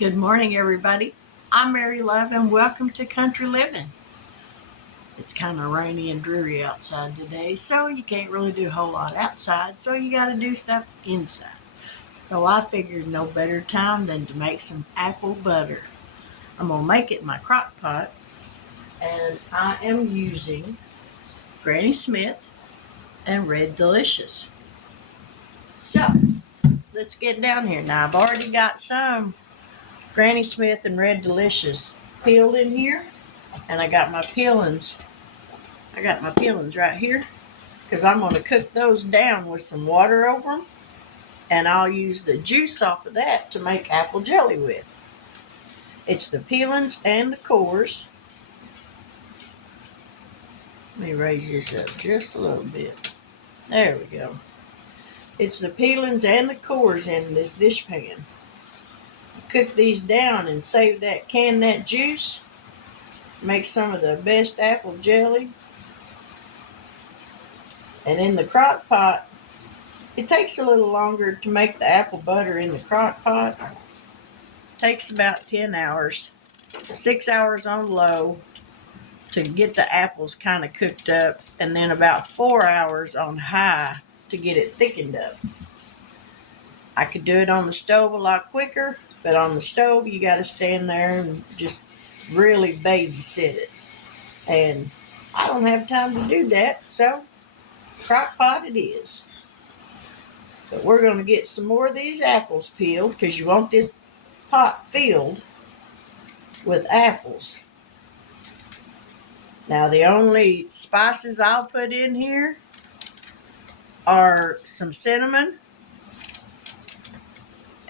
Good morning, everybody. I'm Mary Love, and welcome to Country Living. It's kind of rainy and dreary outside today, so you can't really do a whole lot outside, so you got to do stuff inside. So I figured no better time than to make some apple butter. I'm going to make it in my crock pot, and I am using Granny Smith and Red Delicious. So let's get down here. Now I've already got some Granny Smith and Red Delicious peeled in here, and I got my peelings. Right here because I'm going to cook those down with some water over them, and I'll use the juice off of that to make apple jelly with. It's the peelings and the cores. Let me raise this up just a little bit. There we go. It's the peelings and the cores in this dish pan. Cook these down and save that, can that juice. Make some of the best apple jelly. And in the crock pot, it takes a little longer to make the apple butter in the crock pot. It takes about 10 hours, 6 hours on low to get the apples kind of cooked up, and then about 4 hours on high to get it thickened up. I could do it on the stove a lot quicker, but on the stove you got to stand there and just really babysit it. And I don't have time to do that, so crock pot it is. But we're going to get some more of these apples peeled because you want this pot filled with apples. Now the only spices I'll put in here are some cinnamon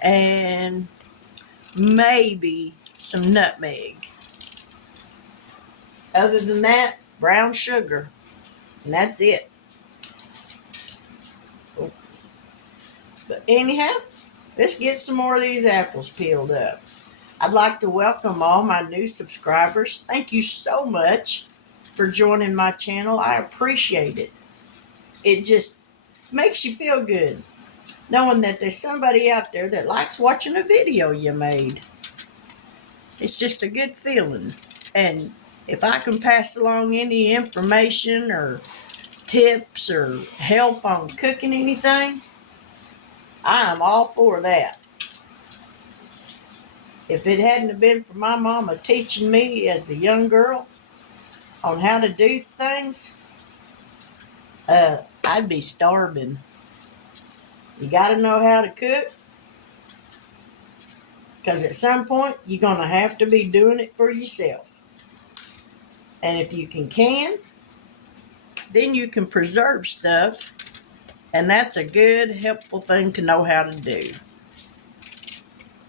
and maybe some nutmeg. Other than that, brown sugar, and that's it. But anyhow, let's get some more of these apples peeled up. I'd like to welcome all my new subscribers. Thank you so much for joining my channel. I appreciate it. It just makes you feel good knowing that there's somebody out there that likes watching a video you made. It's just a good feeling. And if I can pass along any information or tips or help on cooking anything, I am all for that. If it hadn't have been for my mama teaching me as a young girl on how to do things, I'd be starving. You got to know how to cook, because at some point you're going to have to be doing it for yourself. And if you can, then you can preserve stuff, and that's a good, helpful thing to know how to do.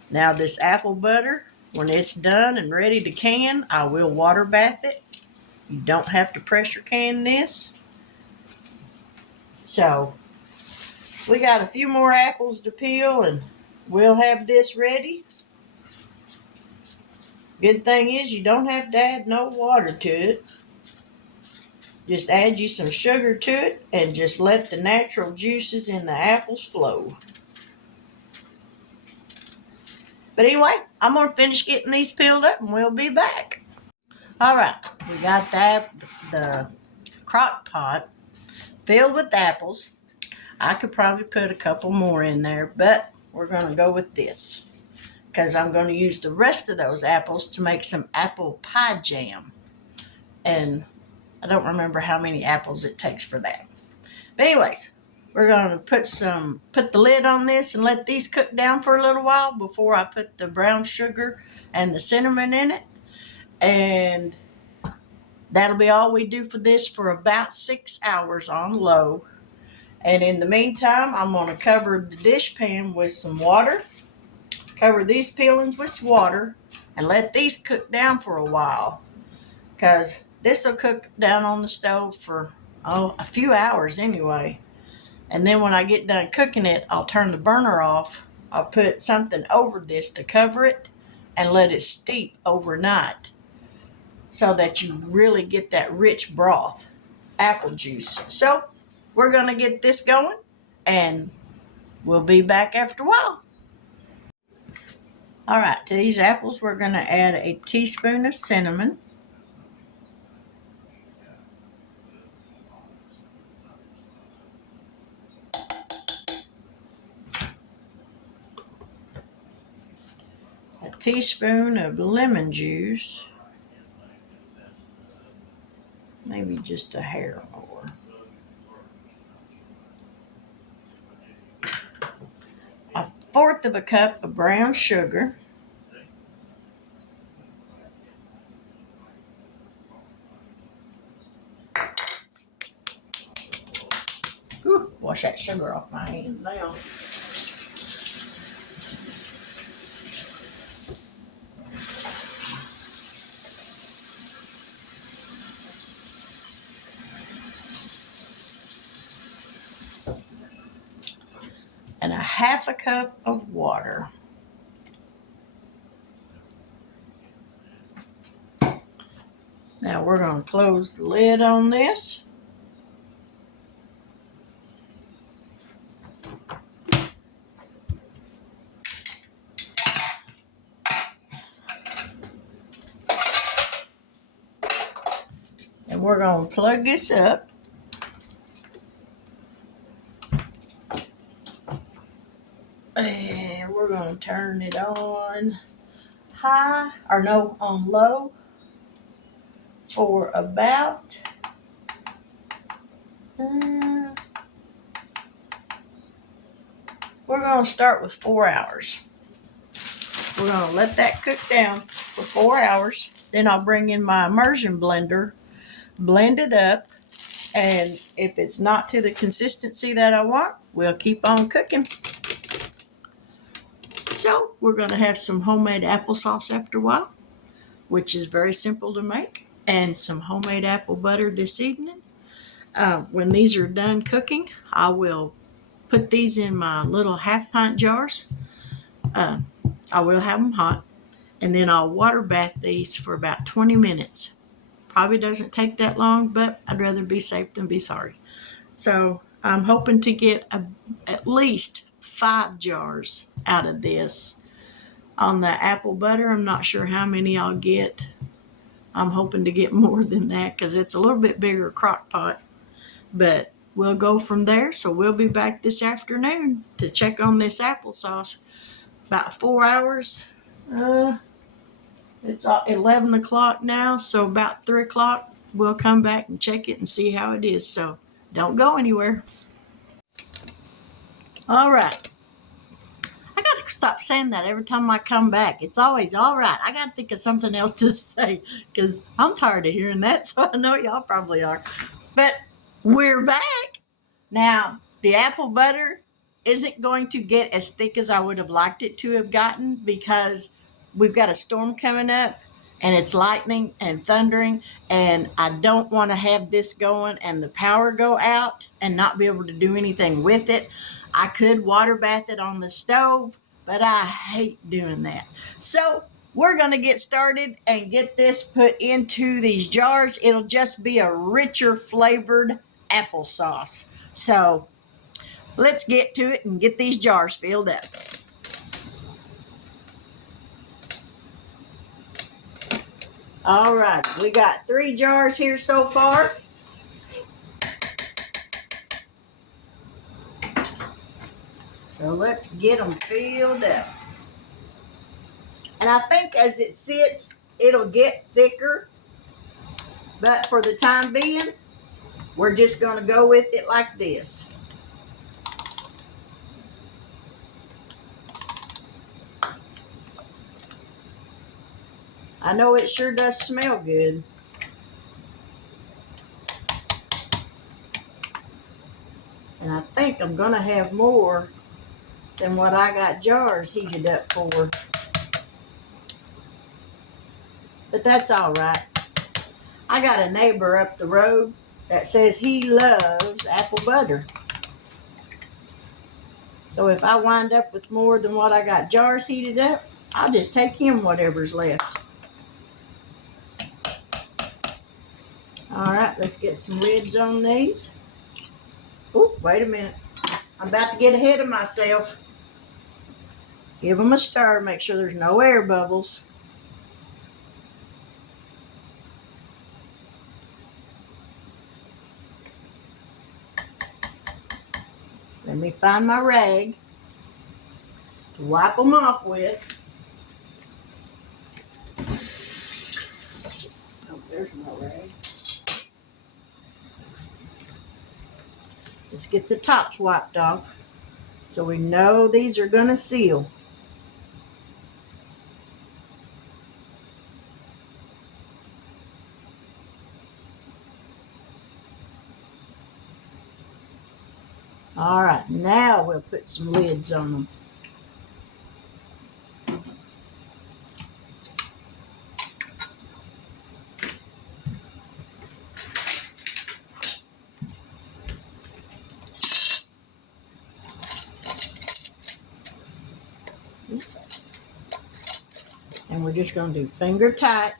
Now this apple butter, when it's done and ready to can, I will water bath it. You don't have to pressure can this. So we got a few more apples to peel, and we'll have this ready. Good thing is you don't have to add no water to it. Just add you some sugar to it and just let the natural juices in the apples flow. But anyway, I'm going to finish getting these peeled up and we'll be back. All right, we got the crock pot filled with apples. I could probably put a couple more in there, but we're going to go with this because I'm going to use the rest of those apples to make some apple pie jam. And I don't remember how many apples it takes for that. But anyways, we're going to put the lid on this and let these cook down for a little while before I put the brown sugar and the cinnamon in it. And that'll be all we do for this for about 6 hours on low. And in the meantime, I'm going to cover the dish pan with some water. Cover these peelings with some water and let these cook down for a while, because this will cook down on the stove for a few hours anyway. And then when I get done cooking it, I'll turn the burner off. I'll put something over this to cover it and let it steep overnight so that you really get that rich broth, apple juice. So we're going to get this going and we'll be back after a while. All right, to these apples, we're going to add a teaspoon of cinnamon, a teaspoon of lemon juice, maybe just a hair more, a fourth of a cup of brown sugar, whew, wash that sugar off my hand now, and a half a cup of water. Now we're going to close the lid on this. And we're going to plug this up. And we're going to turn it on high, or no, on low for about we're going to start with 4 hours. We're going to let that cook down for 4 hours. Then I'll bring in my immersion blender, blend it up, and if it's not to the consistency that I want, we'll keep on cooking. So we're going to have some homemade applesauce after a while, which is very simple to make, and some homemade apple butter this evening. When these are done cooking, I will put these in my little half-pint jars. I will have them hot, and then I'll water bath these for about 20 minutes. Probably doesn't take that long, but I'd rather be safe than be sorry. So I'm hoping to get at least 5 jars out of this. On the apple butter, I'm not sure how many I'll get. I'm hoping to get more than that because it's a little bit bigger crock pot. But we'll go from there. So we'll be back this afternoon to check on this applesauce. About 4 hours. It's 11 o'clock now, so about 3 o'clock we'll come back and check it and see how it is. So don't go anywhere. All right. I got to stop saying that every time I come back. It's always all right. I got to think of something else to say because I'm tired of hearing that, so I know y'all probably are. But we're back. Now, the apple butter isn't going to get as thick as I would have liked it to have gotten because we've got a storm coming up and it's lightning and thundering, and I don't want to have this going and the power go out and not be able to do anything with it. I could water bath it on the stove, but I hate doing that. So we're going to get started and get this put into these jars. It'll just be a richer flavored applesauce. So let's get to it and get these jars filled up. All right, we got 3 jars here so far. So let's get them filled up. And I think as it sits, it'll get thicker. But for the time being, we're just going to go with it like this. I know it sure does smell good. And I think I'm going to have more than what I got jars heated up for. But that's all right. I got a neighbor up the road that says he loves apple butter. So if I wind up with more than what I got jars heated up, I'll just take him whatever's left. All right, let's get some lids on these. Oh, wait a minute. I'm about to get ahead of myself. Give them a stir. Make sure there's no air bubbles. Let me find my rag to wipe them off with. Oh, there's my rag. Let's get the tops wiped off so we know these are going to seal. All right, now we'll put some lids on them. And we're just going to do finger tight.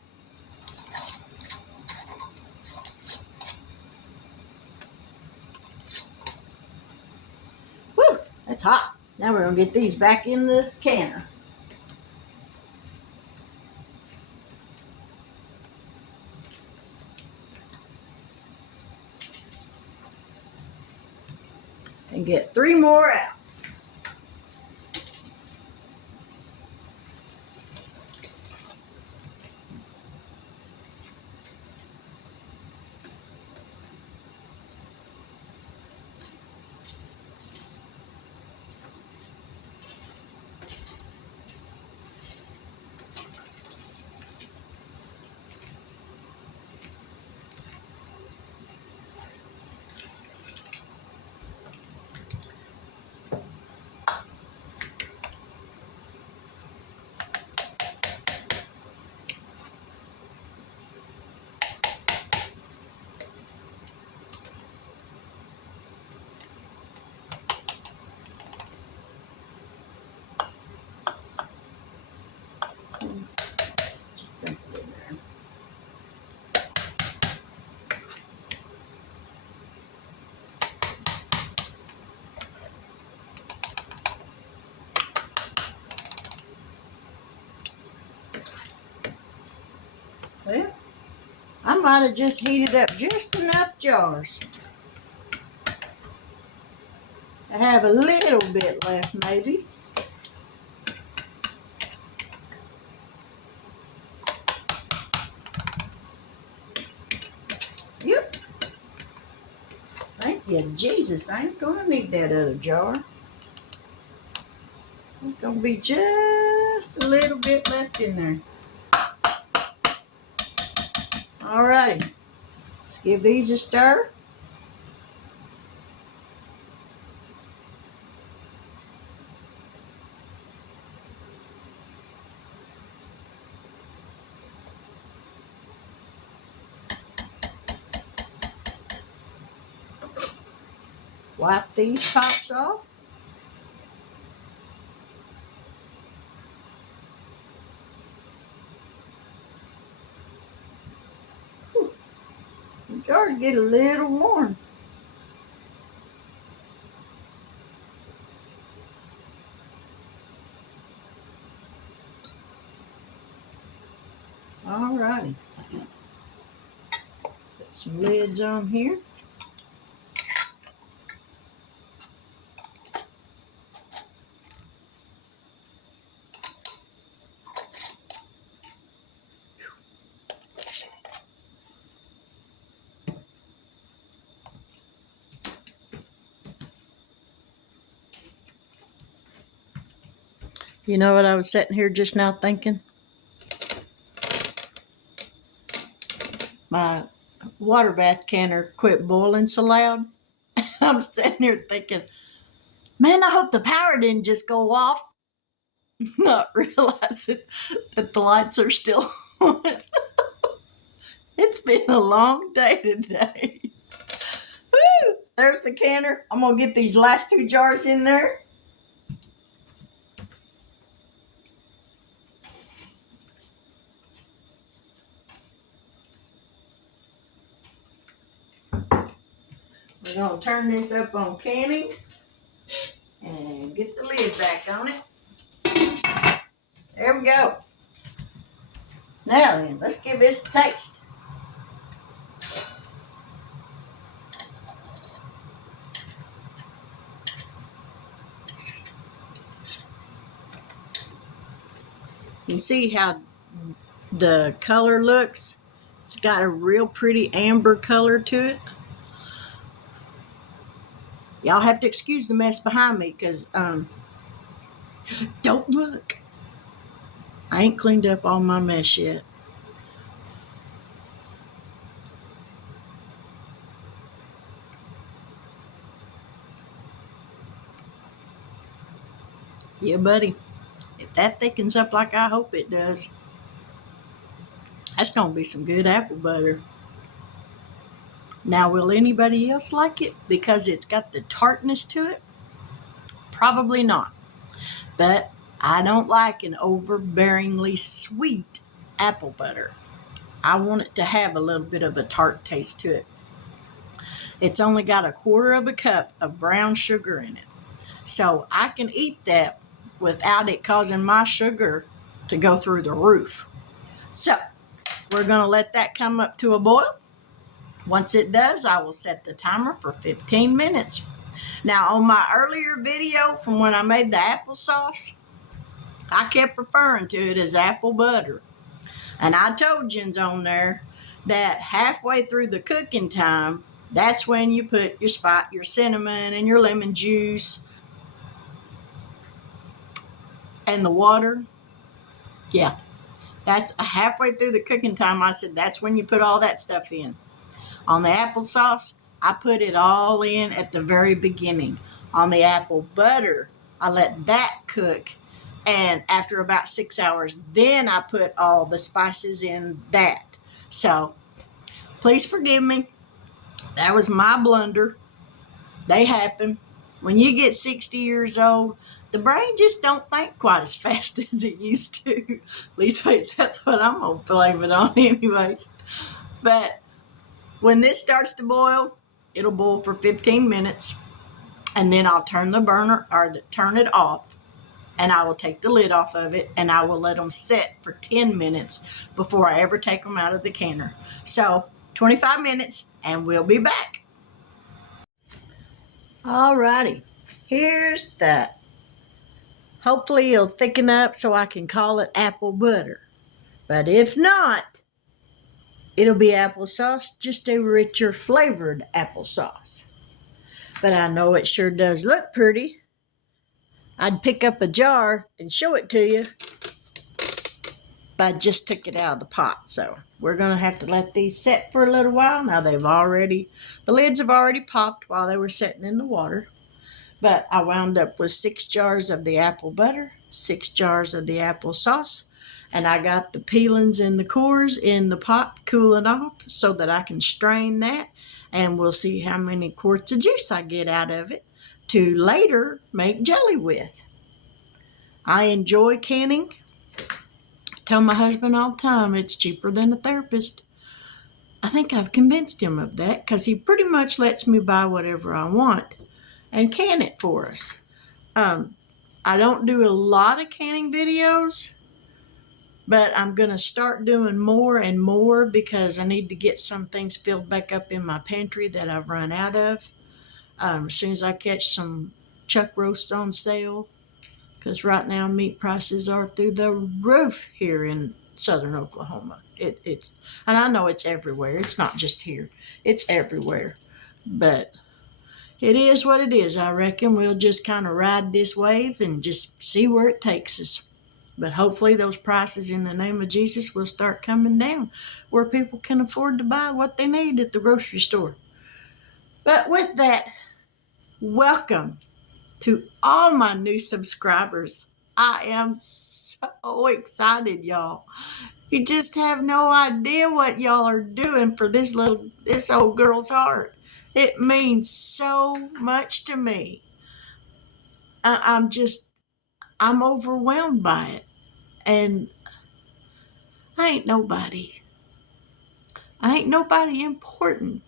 Whew, that's hot. Now we're going to get these back in the canner. And get 3 more out. Well, I might have just heated up just enough jars. I have a little bit left, maybe. Yep. Thank you, Jesus. I ain't gonna need that other jar. There's gonna be just a little bit left in there. All righty. Let's give these a stir. Wipe these tops off. Whew. The jars get a little warm. All righty. Put some lids on here. You know what I was sitting here just now thinking? My water bath canner quit boiling so loud. I'm sitting here thinking, man, I hope the power didn't just go off. Not realizing that the lights are still on. It's been a long day today. Woo! There's the canner. I'm going to get these last 2 jars in there. We're going to turn this up on canning and get the lid back on it. we go. Now then, let's give this a taste. You see how the color looks? It's got a real pretty amber color to it. Y'all have to excuse the mess behind me because, don't look. I ain't cleaned up all my mess yet. Yeah, buddy. If that thickens up like I hope it does, that's going to be some good apple butter. Now, will anybody else like it because it's got the tartness to it? Probably not. But I don't like an overbearingly sweet apple butter. I want it to have a little bit of a tart taste to it. It's only got 1/4 of a cup of brown sugar in it. So I can eat that without it causing my sugar to go through the roof. So we're going to let that come up to a boil. Once it does, I will set the timer for 15 minutes. Now, on my earlier video from when I made the applesauce, I kept referring to it as apple butter. And I told you on there that halfway through the cooking time, that's when you put your cinnamon and your lemon juice and the water. Yeah, that's halfway through the cooking time. I said that's when you put all that stuff in. On the applesauce, I put it all in at the very beginning. On the apple butter, I let that cook. And after about 6 hours, then I put all the spices in that. So please forgive me. That was my blunder. They happen. When you get 60 years old, the brain just don't think quite as fast as it used to. At least that's what I'm going to blame it on anyways. But when this starts to boil, it'll boil for 15 minutes. And then I'll turn turn it off. And I will take the lid off of it. And I will let them sit for 10 minutes before I ever take them out of the canner. So 25 minutes and we'll be back. Alrighty, here's that. Hopefully it'll thicken up so I can call it apple butter. But if not, it'll be applesauce, just a richer flavored applesauce. But I know it sure does look pretty. I'd pick up a jar and show it to you, but I just took it out of the pot. So we're going to have to let these set for a little while. Now the lids have already popped while they were sitting in the water. But I wound up with 6 jars of the apple butter, 6 jars of the applesauce, and I got the peelings and the cores in the pot cooling off so that I can strain that, and we'll see how many quarts of juice I get out of it to later make jelly with. I enjoy canning. I tell my husband all the time it's cheaper than a therapist. I think I've convinced him of that because he pretty much lets me buy whatever I want and can it for us. I don't do a lot of canning videos, but I'm going to start doing more and more because I need to get some things filled back up in my pantry that I've run out of. As soon as I catch some chuck roasts on sale, because right now meat prices are through the roof here in southern Oklahoma. It's and I know it's everywhere. It's not just here. It's everywhere. But it is what it is. I reckon we'll just kind of ride this wave and just see where it takes us. But hopefully those prices in the name of Jesus will start coming down where people can afford to buy what they need at the grocery store. But with that, welcome to all my new subscribers. I am so excited, y'all. You just have no idea what y'all are doing for this old girl's heart. It means so much to me. I'm overwhelmed by it. And I ain't nobody. I ain't nobody important.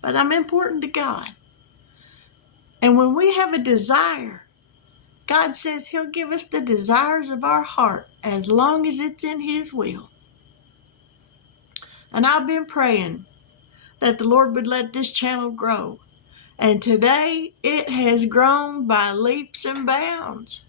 But I'm important to God. And when we have a desire, God says He'll give us the desires of our heart as long as it's in His will. And I've been praying that the Lord would let this channel grow. And today it has grown by leaps and bounds.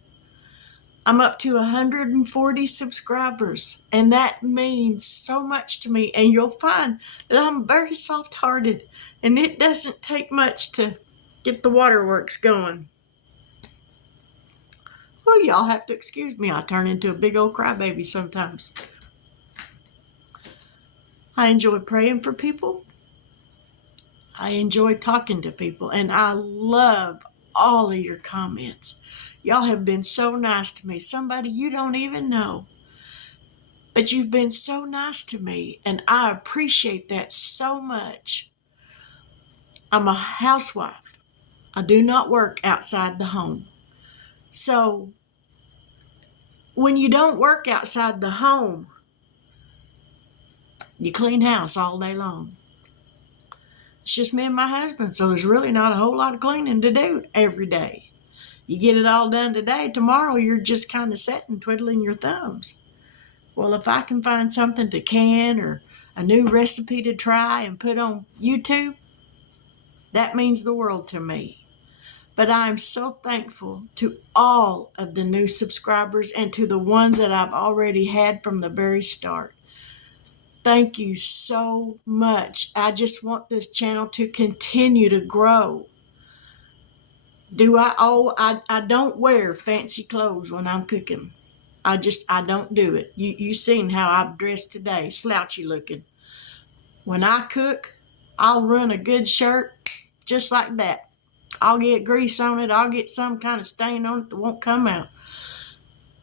I'm up to 140 subscribers, and that means so much to me. And you'll find that I'm very soft-hearted, and it doesn't take much to get the waterworks going. Well, y'all have to excuse me. I turn into a big old crybaby sometimes. I enjoy praying for people. I enjoy talking to people, and I love all of your comments. Y'all have been so nice to me. Somebody you don't even know. But you've been so nice to me, and I appreciate that so much. I'm a housewife. I do not work outside the home. So when you don't work outside the home, you clean house all day long. It's just me and my husband, so there's really not a whole lot of cleaning to do every day. You get it all done today, tomorrow you're just kind of sitting twiddling your thumbs. Well, if I can find something to can or a new recipe to try and put on YouTube, that means the world to me. But I'm so thankful to all of the new subscribers and to the ones that I've already had from the very start. Thank you so much. I just want this channel to continue to grow. I don't wear fancy clothes when I'm cooking. I don't do it. You seen how I'm dressed today, slouchy looking. When I cook, I'll run a good shirt just like that. I'll get grease on it. I'll get some kind of stain on it that won't come out.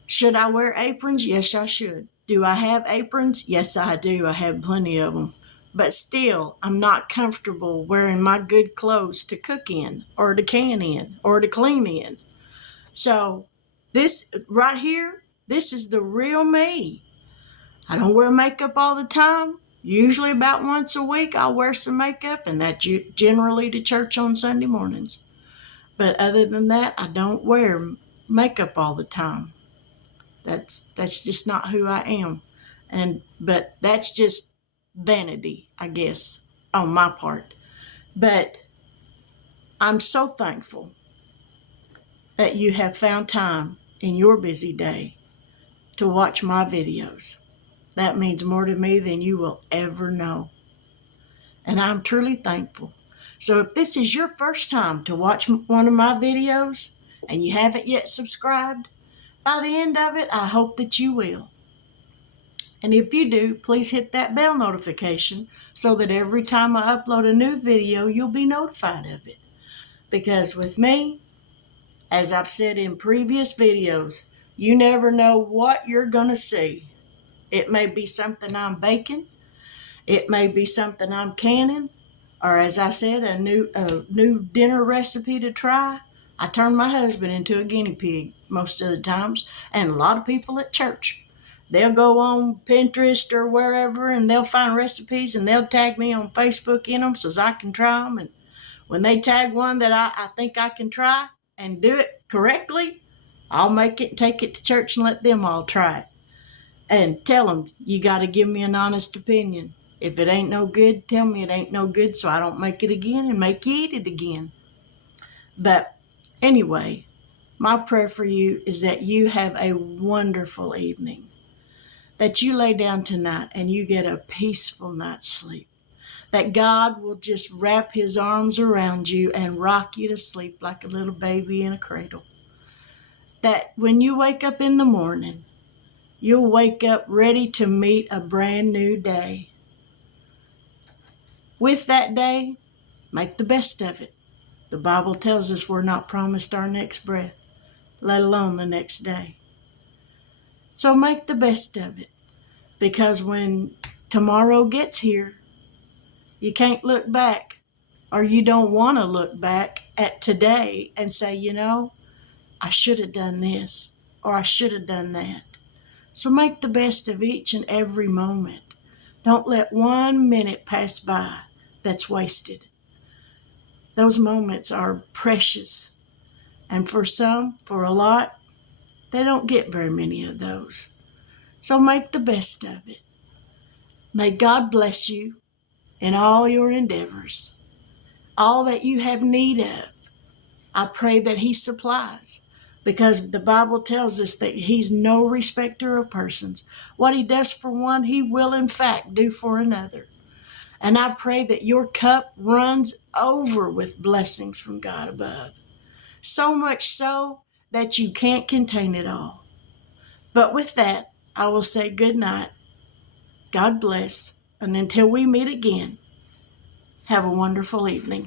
Should I wear aprons? Yes, I should. Do I have aprons? Yes, I do. I have plenty of them. But still, I'm not comfortable wearing my good clothes to cook in or to can in or to clean in. So this right here, this is the real me. I don't wear makeup all the time. Usually about once a week I'll wear some makeup, and that's generally to church on Sunday mornings. But other than that, I don't wear makeup all the time. That's just not who I am. But that's just vanity, I guess, on my part. But I'm so thankful that you have found time in your busy day to watch my videos. That means more to me than you will ever know. And I'm truly thankful. So if this is your first time to watch one of my videos and you haven't yet subscribed, by the end of it, I hope that you will. And if you do, please hit that bell notification so that every time I upload a new video, you'll be notified of it. Because with me, as I've said in previous videos, you never know what you're going to see. It may be something I'm baking. It may be something I'm canning. Or as I said, a new dinner recipe to try. I turn my husband into a guinea pig most of the times, and a lot of people at church. They'll go on Pinterest or wherever, and they'll find recipes, and they'll tag me on Facebook in them so I can try them. And when they tag one that I think I can try and do it correctly, I'll make it, take it to church and let them all try it. And tell them, you got to give me an honest opinion. If it ain't no good, tell me it ain't no good so I don't make it again and make you eat it again. But anyway, my prayer for you is that you have a wonderful evening. That you lay down tonight and you get a peaceful night's sleep. That God will just wrap His arms around you and rock you to sleep like a little baby in a cradle. That when you wake up in the morning, you'll wake up ready to meet a brand new day. With that day, make the best of it. The Bible tells us we're not promised our next breath, let alone the next day. So make the best of it. Because when tomorrow gets here, you can't look back, or you don't want to look back at today and say, you know, I should have done this, or I should have done that. So make the best of each and every moment. Don't let 1 minute pass by that's wasted. Those moments are precious. And for some, for a lot, they don't get very many of those. So make the best of it. May God bless you in all your endeavors, all that you have need of. I pray that He supplies, because the Bible tells us that He's no respecter of persons. What He does for one, He will in fact do for another. And I pray that your cup runs over with blessings from God above. So much so that you can't contain it all. But with that, I will say good night. God bless. And until we meet again, have a wonderful evening.